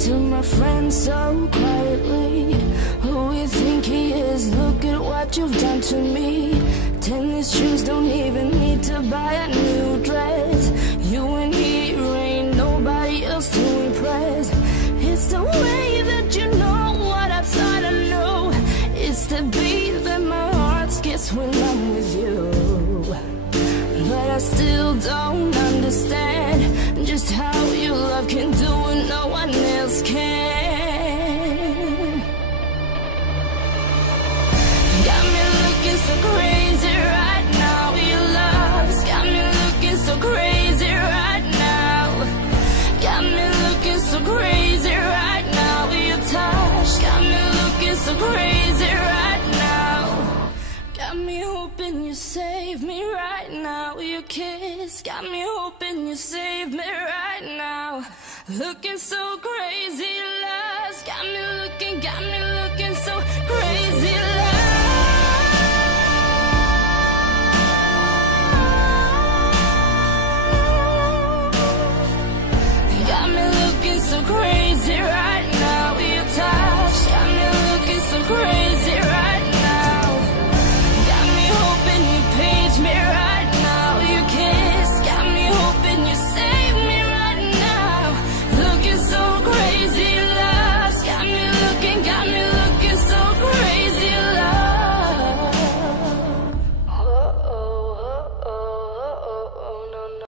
to my friend so quietly. Who you think he is? Look at what you've done to me. Tennis shoes, don't even need to buy a new dress. You and me, ain't nobody else to impress. It's the way that you know what I thought I knew. It's the beat that my heart skips when I'm with you. But I still don't understand just how your love can do what no one else can. Got me looking so crazy right now. Your love's got me looking so crazy right now. Got me looking so crazy right now. Your touch got me looking so crazy right now. Got me hoping you save me right now. Your kiss got me hoping you save me right now. Looking so crazy, love's got me looking so crazy.